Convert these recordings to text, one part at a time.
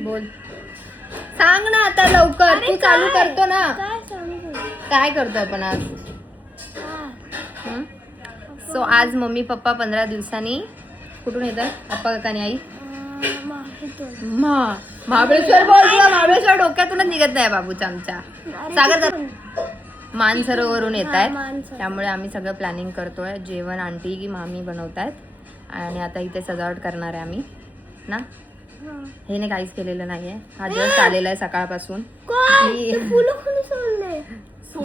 बोल, सांग ना आता लवकर. तू चालू करतो ना. काय करतो आपण आज? सो आज मम्मी पप्पा 15 दिवसांनी कुठून येतात? अप्पा काका आणि आई महाबळेश्वर. बोलतो महाबळेश्वर डोक्यातूनच निघत नाही बाबूचा आमच्या. सागर मानसरोवरून येत आहेत, त्यामुळे आम्ही सगळं प्लॅनिंग करतोय. जेवण आंटी की मामी बनवतायत आणि आता इथे सजावट करणार आहे आम्ही ना. हे नाही काहीच केलेलं नाहीये. हा जस्ट आलेला आहे सकाळपासून.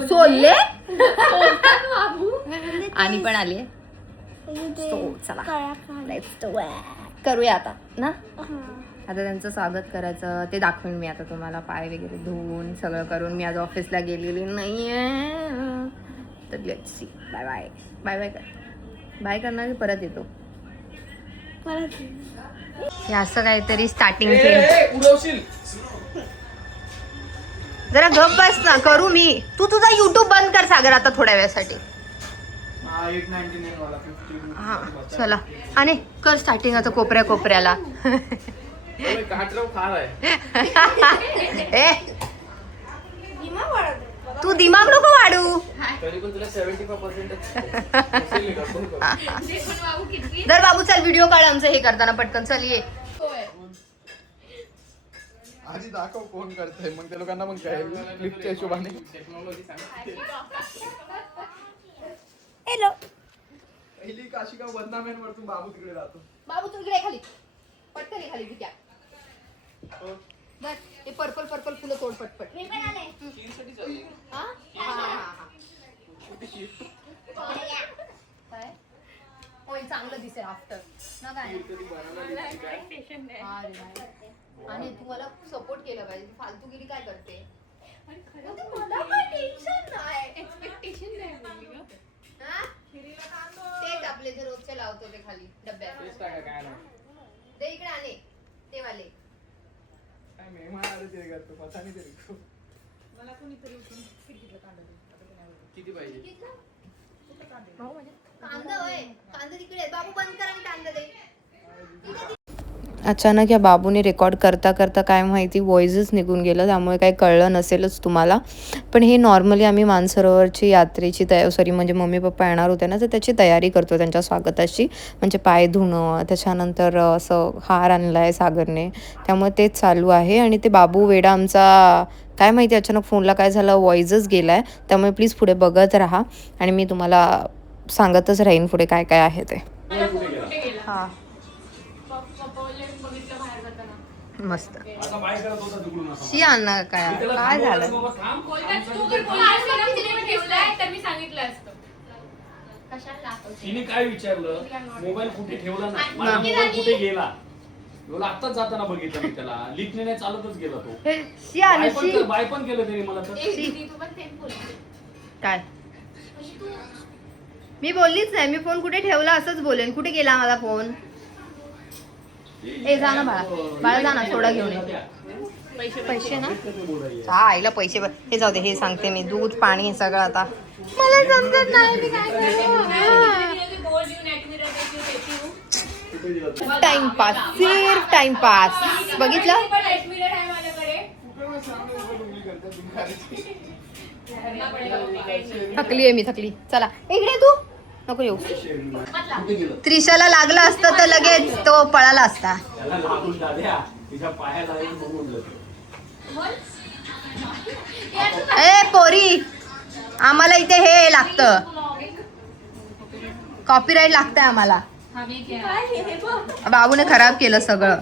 सोलले आणि पण आली आहे. चला करूया आता ना. आता त्यांचं स्वागत करायचं ते दाखवून मी आता तुम्हाला. पाय वगैरे धुवून सगळं करून मी आज ऑफिसला गेलेली नाहीये. तर let's see. Bye bye bye bye कर. बाय करणार परत येतो. हे असं काहीतरी स्टार्टिंग जरा गप बस ना. करू मी. तू तुझा युट्यूब बंद कर सागर आता थोड्या वेळासाठी. हा चला आणि कर स्टार्टिंग आता कोपऱ्या कोपऱ्याला. तू दिमाग नको वाढू. जर बाबू चल व्हिडिओ काढ आमचं हे करताना पटकन. चल ये आधी दाखव कोण करतंय, मग त्या लोकांना मग काय क्लिपच्या हिशोबाने. हॅलो पहिली काशी का बदनामेन वरतून बाबू तिकडे राहतो. बाबू तू इकडे खाली पटकन ये खाली घ्या. बस हे पर्पल पर्पल फुलं तोड पटपट. मी पण आले. हा हा हा. काय होय चांगलं दिसेल आफ्टर ना. काय आणि तू मला सपोर्ट केला पाहिजे. फालतूगिरी काय करते? मला काय टेन्शन नाही. एक्सपेक्टेशन नाही. तेच आपले जे रोजचे लावतो ते खाली डब्यात. ते इकडे आले ते वाले. काय मेहमान आले ते करतो पता नाही ते. मला कोणीतरी उठून खिडकीतलं कांदा किती पाहिजे? कांदा होय. कांदा तिकडे. बाबू बंद कर आणि कांदा दे. अचानक या बाबूने रेकॉर्ड करता करता काय माहिती व्हॉइसच निघून गेलं, त्यामुळे काही कळलं नसेलच तुम्हाला. पण हे नॉर्मली आम्ही मानसरोवरची यात्रेची सॉरी म्हणजे मम्मी पप्पा येणार होते ना, तर त्याची तयारी करतो त्यांच्या स्वागताची. म्हणजे पाय धुणं, त्याच्यानंतर असं हार आणला आहे सागरने, त्यामुळे तेच चालू आहे. आणि ते बाबू वेडा आमचा काय माहिती अचानक फोनला काय झालं व्हॉइसच गेला आहे. त्यामुळे प्लीज पुढे बघत राहा आणि मी तुम्हाला सांगतच राहीन पुढे काय काय आहे ते. हां मस्त. शी अण्णा काय काय झालं? तिने काय विचारलं, मोबाईल कुठे ठेवला नाही. माझा मोबाईल कुठे गेला? आत्ताच जाताना बघितलं मी त्याला. लिफ्टने नाही चालतच गेला तो. बाय पण केलं त्याने मला तर. काय मी बोललीच नाही. मी फोन कुठे ठेवला असंच बोलेन. कुठे गेला माझा फोन? ए जा ना बाळा, बाळा जा ना सोडा घेऊन ये. पैसे ना हा आईला पैसे. हे जाऊ दे, हे सांगते मी. दूध पाणी सगळं आता मला समजत नाही. टाइमपास सिर्फ टाइमपास. बघितलं थकली आहे मी थकली. चला इकडे तू नको येऊ. त्रिशाला लागला असतं तर लगेच तो पळाला असता. ए पोरी आम्हाला इथे हे लागतं, कॉपीराईट लागतंय आम्हाला. बाबूने खराब केलं सगळं.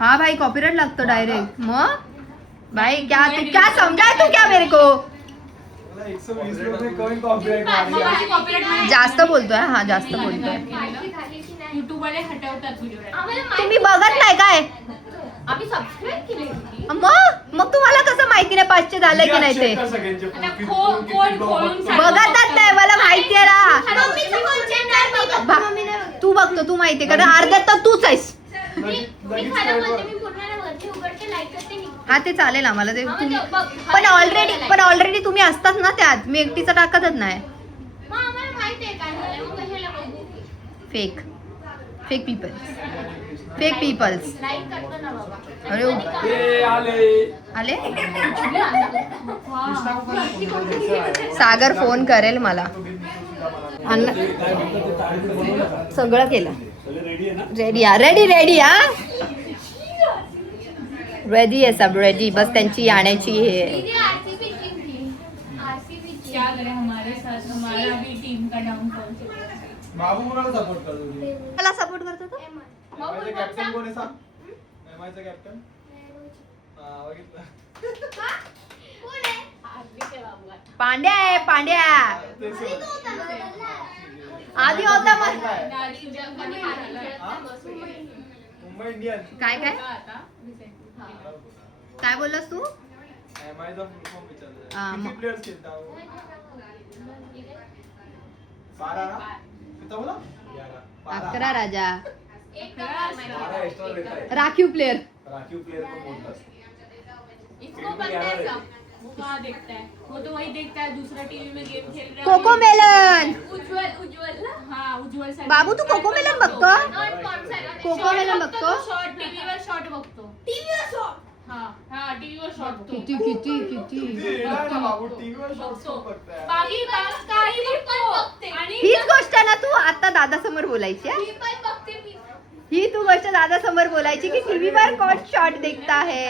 हा भाई कॉपीराईट लागतो डायरेक्ट. मग भाई क्या तू क्या समझा तू क्या मेरे को? 120 रुपये कोई कॉपीराइट मार. जास्त बोलतोय. हा जास्त बोलतोय. तुम्ही बघत नाही काय? मग तुम्हाला कसं माहिती नाही 500 झालंय की नाही ते? बघतच नाही मला माहिती आहे ना. तू बघतो तू माहितीये कारण अर्ध्यात तर तूच आहेस. हा ते चालेल आम्हाला ते. पण ऑलरेडी तुम्ही असतात ना त्यात. मी एकटीचं टाकतच नाही. फेक फेक पीपल्स अरे ए, आले आले सागर फोन करेल मला सगळं केलं रेडी रेडी आहे सब रेडी बस त्यांची आणायची हे क्या करें हमारे साथ हमारा भी टीम का डाउनफॉल चल रहा है। बाबू कोणाला सपोर्ट करतो मला सपोर्ट करतो तो एमआयचा कॅप्टन कोण आहे सांग एमआयचा कॅप्टन बघितलं पांड्या आहे पांड्या आधी होता मग मुंबई इंडियन काय काय काय बोललास तू एमआयचा फुल फॉर्म विचारलं हा, किती मग. प्लेयर्स खेळतात 12 ना किती बोला 11 राजा 12 एक्स्ट्रा देता है राखीव प्लेयर राखीव प्लेयर पण बोलतात इसको पता है सब वो कहाँ देखता है वो तो वही देखता है दूसरा टीवी में गेम खेल रहा है कोको मेलन उज्जवल हाँ उज्जवल सर बाबू तू कोको मेलन बघतो कोको मेलन बघतो शॉर्ट टीव्हीवर शॉर्ट बघतो हाँ टीव्हीवर शॉर्ट बघतो किती किती किती येणार ना बाबू टीव्हीवर शॉट्स बघताय बाकी काही बघतो आणि हीच गोष्ट ना तू आता दादा समोर बोलायची हा? ही तू गोष्ट दादा समोर बोलायची की टीव्हीवर कोण शॉट देखता है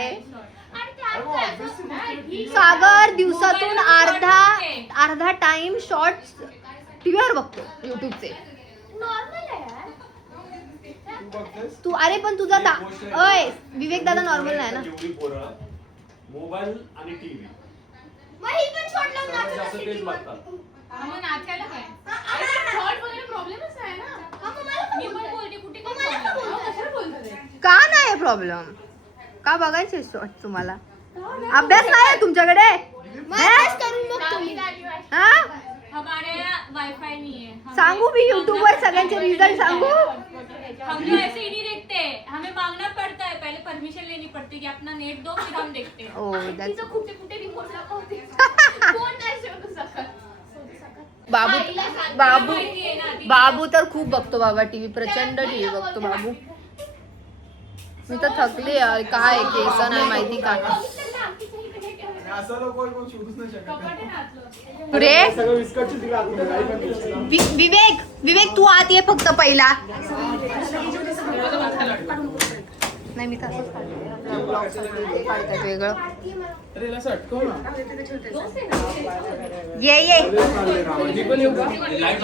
सागर दिवसातून अर्धा टाइम शॉर्ट्स टीव्हीवर बघतो युट्यूबचे तू बघतेस तू अरे पण तुझा अय विवेक दादा नॉर्मल नाही ना जेवढी पोरं मोबाईल आणि टीव्ही जास्त तेच बघतात मग नाचायला काय शॉर्ट वगैरे प्रॉब्लेमच नाही ना मी पण बोलते कुठे कशाला बोलतो का नाही प्रॉब्लेम का बघायचे शॉर्ट तुम्हाला अभ्यास नाही आहे तुमच्याकडे हा? हमारे यहाँ वाईफाई नहीं है सांगू मी YouTube वर सगळ्यांचे रिझल्ट सांगू हम लोग ऐसे ही नहीं देखते हमें मांगना पड़ता है पहले परमिशन लेनी पड़ती है कि अपना नेट दो फिर हम देखते हैं ओ that's- कुठे कुठे रिमोट दाखवते कोण नाही शोधू शकत बाबू आईला सांगते, बाबू माहिती आहे ना, ती बाबू तर खूप बघतो बाबा टीव्ही प्रचंड टीव्ही बघतो बाबू मी तर थकली यार काय केस नाही माहिती का असं लोक कोण शोधूच नाही शकत रे सगळं विस्कटची तिला आतमध्ये काही पण नाही. विवेक तू आत ये फक्त पहिला नाही मी तसंच काढते वेगळं अरे याला असं अटकव ना ये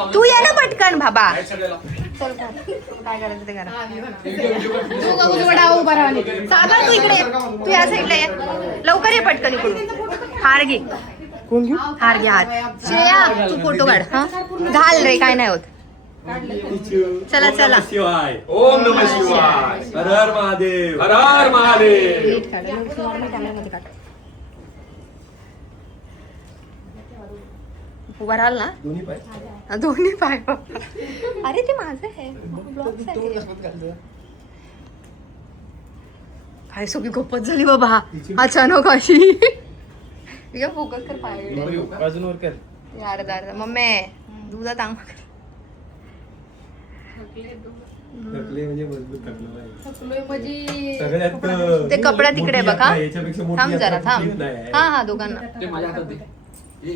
तू ये ना पटकन बाबा चल काय करायचं ते करा सागर तू इकडे ये. तू या साईडला ये लवकर ये पटकन इकडून हार घे हार घे हार श्रेया तू फोटो काढ हा घाल रे काय नाही होत चला चला शिवाय ओम नमः शिवाय हर हर महादेव हर हर महादेव नीट काढ नॉर्मल कॅमेरामध्ये काढ उभा राहाल ना दोन्ही पाय अरे ते माझं आहे ब्लॉग्स आहे काय सगळी गप्पच झाली बाबा अचानक अशी फोकस कर पाय बाजूनवर कर अर्धा मम्मी दुधात अंग ते कपडा तिकडे बघा थांब जरा थांब हा दोघांना ते माझ्या हातात दे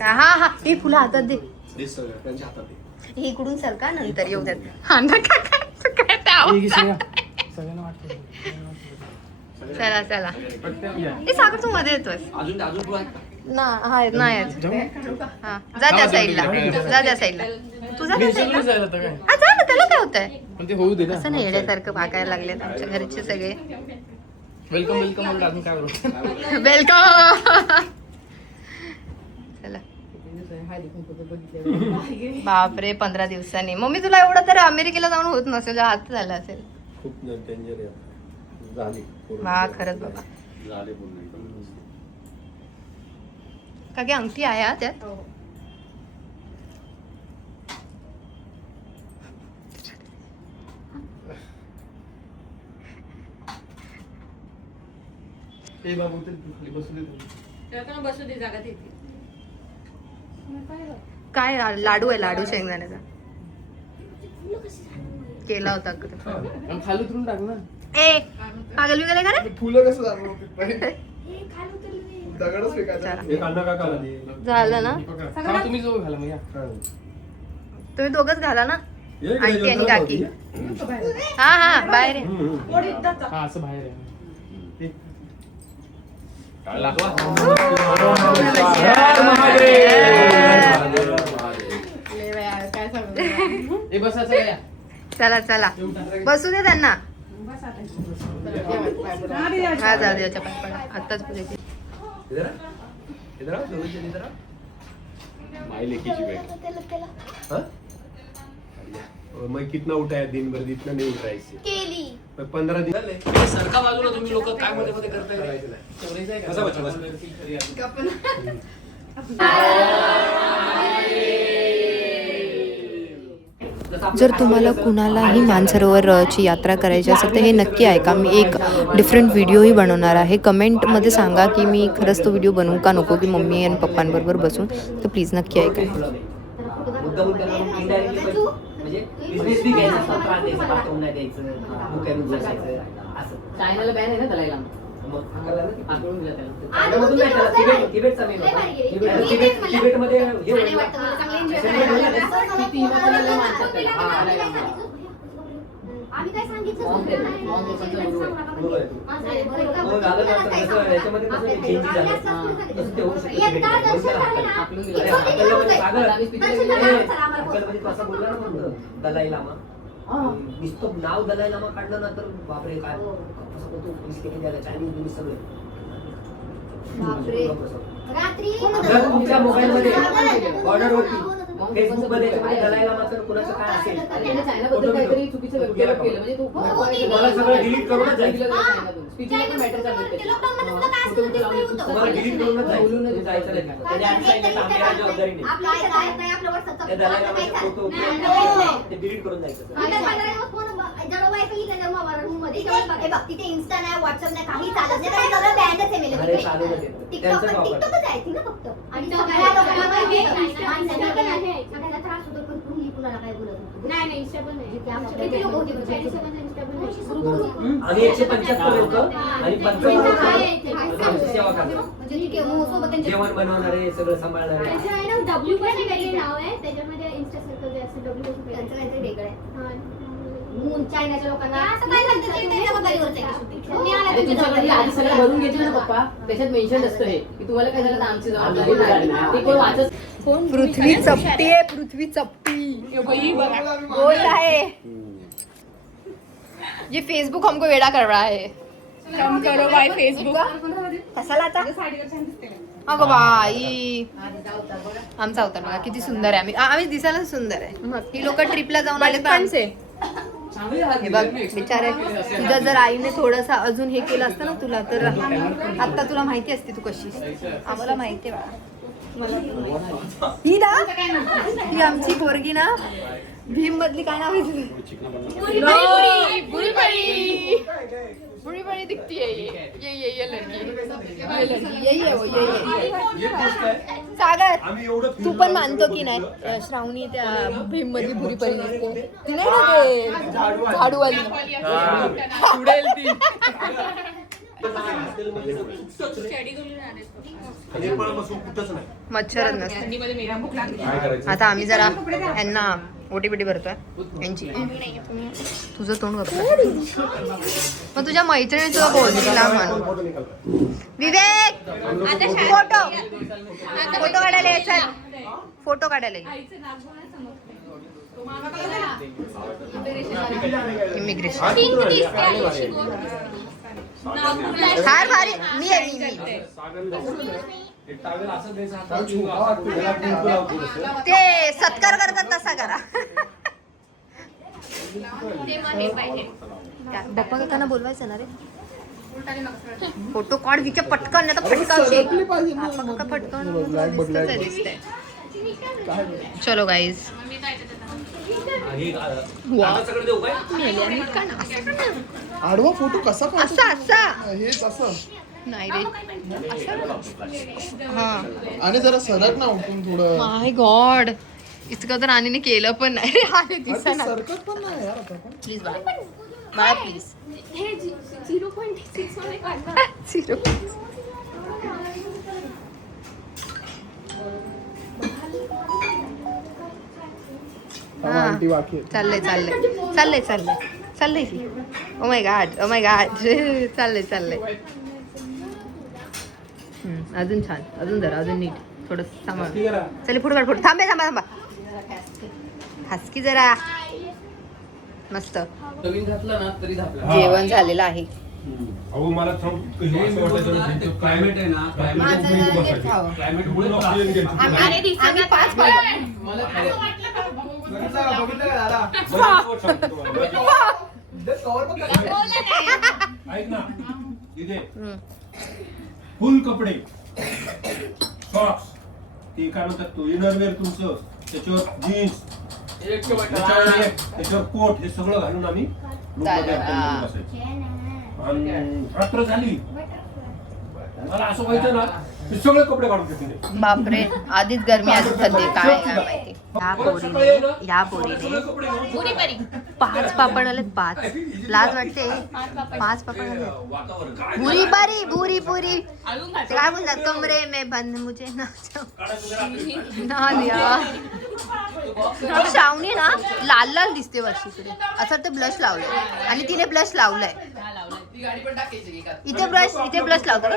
हा हा हे फुलं हातात दे दे सगळं त्यांच्या हातात दे हे इकडून सरका नंतर येऊ द्यात हा ना काका काय ते आवाज. चला चला हे सागर तू मध्ये येतोय अजून तू आहे का? ना हा नाही आहेत. हा जा त्या साईडला जा त्या साईडला तू जा त्या साईडला हा जा ना त्याला काय होतंय पण ते होऊ दे ना असं नाही येण्यासारखं वागायला लागलेत आमच्या घरचे सगळे वेलकम वेलकम अजून काय करू वेलकम चला बापरे 15 दिवसांनी मम्मी तुला एवढं तर अमेरिकेला जाऊन होत नसेल हात झाला असेल खूप डेंजर आहे झाली हा खरंच बाबा झाले बोलणे का की अंगठी आहे हा त्यात ए बाबू ते बसू दे बसू दे जागा तिथे काय लाडू आहे लाडू शेंगदाण्याचा केला होता खाली उतरून टाक ना. ए पागल बिगल आहे का रे? फुलं कसं जाणार दगडच फेकायचा. एक अण्णा काकाला दे. झालं ना हा, तुम्ही जो घाला मग या. तुम्ही दोघच घाला ना ये इकडे आंटी आणि जेवण काकी. होती. हा हा बाहेर आहे. हा असं बाहेर आहे. ए बस असं या. चला चला बसू दे त्यांना. हा जाऊ दे याच्या पाय पडा आताच पुढे. इधर आ. इधर आ, दोनों जन इधर आ. माई लेकीची भेट. हाँ? और मैं कितना उठाया दिन भर, इतना नहीं उठाया इससे. मैं 15 दिन सरका बाजूला तुम्ही लोक काय मध्ये मध्ये करताय. बसा बच्चा बसा. जर तुम्हाला कुणालाही मानसरोवरची यात्रा करायची असेल तर हे नक्की ऐका. मी एक डिफरंट व्हिडिओही बनवणार आहे. कमेंटमध्ये सांगा की मी खरंच तो व्हिडिओ बनवू का नको, की मम्मी आणि पप्पांबरोबर बसून. तर प्लीज नक्की ऐका. चायनाला बॅन आहे ना दलाई लामा. दलाई लामा नुसतं नाव दलाई लामा काढलं ना तर बापरे काय चायनीज सगळे तुमच्या मोबाईल मध्ये ऑर्डर होती फेसबुक मध्ये दलाई लामाचं कुणाचं काय असेल चायनाबद्दल काहीतरी चुकीचं वक्तव्य केलं म्हणजे तू मला सगळं डिलीट करूनच जायचं. स्पीचला पण मॅटर चालू तुम्हाला डिलीट करूनच जायचं. जायचं नाही. त्याने आधी सांगितलं आम्ही याची जबाबदारी नाही. त्या दलाई लामाचे फोटो ते डिलीट करून जायचं. तिथे इन्स्टा नाही, व्हॉट्सअप नाही, काही चालत नाही, काही सगळं बॅनच आहे मेलं अरे तिथे. चालू नाही. टिकटॉक त्यांचं वापर. टिकटॉकच आहे ती ना फक्त. आणि सगळ्या लोकांना माहिती आहे. सगळ्याला त्रास होतो पण कुणी कुणाला काय बोलत नव्हतं. नाही नाही इंस्टा पण नाही. किती लोक होते बघ. चाळीस लोकांचा इंस्टा पण नाही. आणि 175 लोक आणि 55 सेवा करतात. म्हणजे ठीक आहे मग सोबत त्यांच्या जेवण बनवणारे सगळं सांभाळणारे. त्याचं आहे ना डब्ल्यू पण वेगळे नाव आहे त्याच्यामध्ये इंस्टा सर्कल जे असतं डब्ल्यू कसं त्यांचं काहीतरी वेगळं आहे. हा. मून चायनाच्या लोकांना असं काय सांगतात ते त्यांच्या जबाबदारीवरच आहे की तुम्ही आला अरे तुमच्या तुमच्याकडे आधी सगळं जबाबदारी. भरून घेतलं ना पप्पा त्याच्यात मेन्शन असतं हे की तुम्हाला काय झालं तर आमची जबाबदारी नाही. ते कोण वाचत पृथ्वी चपटी आहे. पृथ्वी चपटी बोल आहे. ये फेसबुक हमको वेडा कर रहा है. कम करो बाय फेसबुक. कशाला आता अगं बाई आमचा अवतार बघा किती सुंदर आहे. आम्ही दिसायला सुंदर आहे. ही लोक ट्रिपला जाऊन आले हे बघ बिचारे. तुझ्या जर आईने थोडंसं अजून हे केलं असतं ना तुला तर आता तुला माहिती असते तू कशी. आम्हाला माहिती आहे बाळा. ही ना ही आमची पोरगी ना भीम मधली काय नाव आहे बुरी बड़ी दिखती है ये लड़की यही है वो यही है. सागर तू पण मानतो की नाही श्रावणी त्या भीम मधली बुरी परी दिसते. ती नाही ना ते झाडूवाली उडेल ती. मच्छरच नसते. आता आम्ही जरा यांना ओटी बिटी भरतोय यांची. तुझं तोंड बघतोय मग तुझ्या मैत्रिणी तुला बोलला म्हणून. विवेक फोटो फोटो काढायला यायचा. फोटो काढायला इमिग्रेशन फार भारी. मी आहे ते सत्कार करतात तसा करा. पप्पा काकांना बोलवायचं ना रे. फोटो काढ विचार पटकन नाही तर फटकावशील. दिसतंय. चलो गाईज आडवा फोटो कसा असा असा हेच असं नाही रे. हा आणि जरा सरक ना उठून थोडं. माय गॉड इतकं तर राणीने केलं पण नाही रे. आले दिसना सरकत पण नाही यार आता पण. प्लीज बाळा प्लीज. हे 0.6 मध्ये काढणार. हा, आंटी बाकी आहे. चाललंय की. ओ माय गॉड चाललंय. अजून छान, अजून जरा, अजून नीट, थोडं सांभाळ. चल पुढे पुढे थांबा. हसकी जरा. मस्त नवीन घातलं ना तरी झालं. जेवण झालेलं आहे. अहो मला क्लायमेट आहे ना, आम्ही 5 मला खायला- बघितलं का दादा? कवर पण ऐक ना इथे फुल कपडे, सॉक्स, ते काय म्हणतात तो इनरवेअर तुमचं, त्याच्यावर जीन्स, त्याच्यावर कोट, हे सगळं घालून आम्ही रूममध्ये आपण बसायचो. आणि रात्र झाली मला असं व्हायचं ना, हे सगळे कपडे काढून घेतले. बापरे, आधीच गरमी, आधीच थंडी, काय माहिती. या पोरीने 5 पापड आलेत. 5 लाज वाटते. 5 पापड आलेत. भुरी पुरी ते काय बोलतात, कमरे में बंद मुझे ना दिया. श्रावणी ना लाल दिसते वर्षीकडे. असं ते ब्लश लावलंय आणि तिने ब्लश लावलाय. ती गाडी पण टाकायची की का? इथे ब्लश लावतो का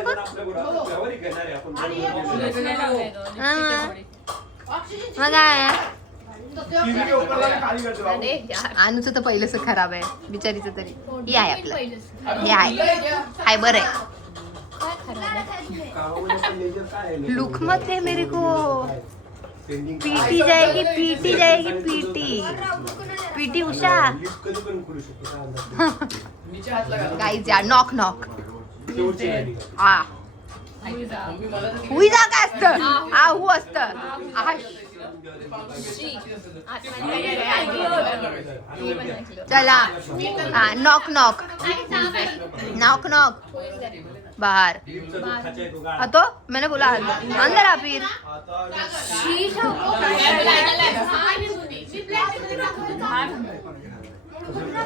अनुचं तर पहिलंच खराब आहे बिचारीचं. तरी हे आहे आपलं, हे आहे बरं आहे. लुक मत है मेरे को. पीटी जाएगी पीटी उषा. नीचे हात लगा. गाईज या नॉक हा मम्मी मला तर हुई जा काय असतं. हू असतं. चला नॉक बाहर. तो मैंने बोला अंदर आ फिर.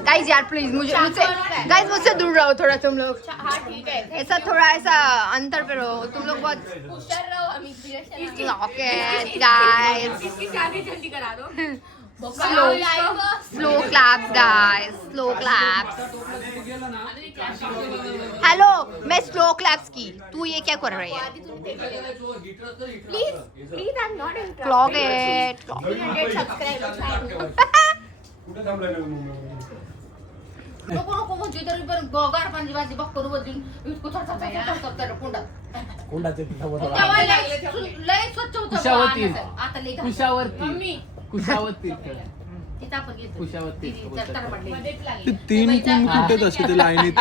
गाइस यार प्लीज मुझसे दूर रहो थोड़ा तुम लोग. ऐसा थोड़ा ऐसा अंतर पे रहो तुम लोग. बहुत okay guys. Slow claps guys, slow claps. Hello, मैं स्लो क्लैप्स की. तू ये क्या कर रही है? Please, I'm not interested. Clog it. 300 subscribers. कुठे थांबलाय नवीन? नको म्हणजे तरी पण गार पाणी भाजी बघ करू बदलून इसको थोडा कुंडात कोंडाचे पिठावर तेव्हा लय स्वच्छ होतं. कुशावती. आता लय घाण. कुशावती इथं आपण घेतो. कुशावती. चट्टार पडली. ते 3 कुंड कुठे तसे ते लाईनीत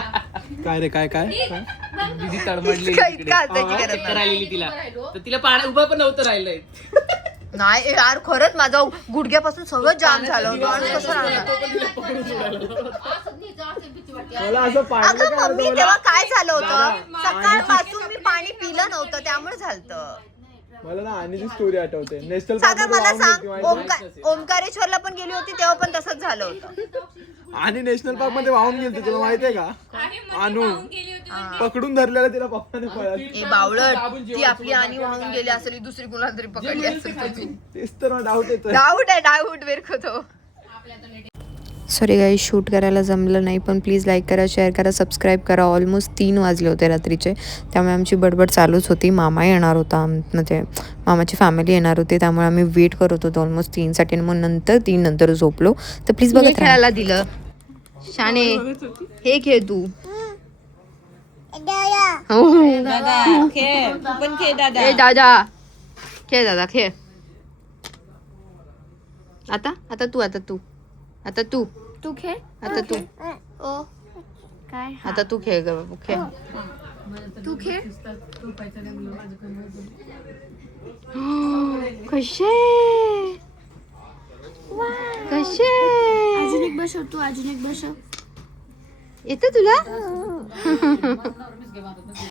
काय रे काय दिदी तडमडली इतका तिकडे. हसायची गरज नाही. राहिलेली तिला तर तिला पाण्यात उभं पण नव्हतं राहिलंय. नाही यार खरंच माझं गुडघ्यापासून सगळं जाम झालं होतं. आणि कसं राहणार? मला असं पाणी अगं मम्मी तेव्हा काय झालं होतं, सकाळपासून मी पाणी पिलं नव्हतं त्यामुळे झालं. मला ना आणीची स्टोरी आठवते. नॅशनल सागर मला सांग, पार्क ओमकारेश्वरला पण गेली होती तेव्हा पण तसंच झालं होतं. आणि नॅशनल पार्क मध्ये वाहून गेलते, तुला माहितीये का? आणू पकडून धरलेला तिला पप्पाने पळत. ए बावळट, ती आपली आणि वाहून गेली असेल, दुसरी कुणाला तरी पकडली असेल. तेच तर डाऊट येतो. डाऊट मेरे तो. सॉरी गाईज, शूट करायला जमलं नाही, पण प्लीज लाईक करा, शेअर करा, सबस्क्राईब करा. ऑलमोस्ट 3 वाजले होते रात्रीचे, त्यामुळे आमची बडबड चालूच होती. मामा येणार होता, म्हणजे मामाची फॅमिली येणार होती, त्यामुळे आम्ही वेट करत होतो ऑलमोस्ट 3साठी. मग नंतर 3 नंतर झोपलो. तर प्लीज बघा खेळायला दिलं. शाने हे खेळ तू. दादा खेळ दादा खेळ. आता तू खेळ. आता तू ओ काय आता तू खेळ ग बाबू, खेळ. तू खेळ. कशे अजून एक बसव तू, अजून एक बसव. येतं तुला?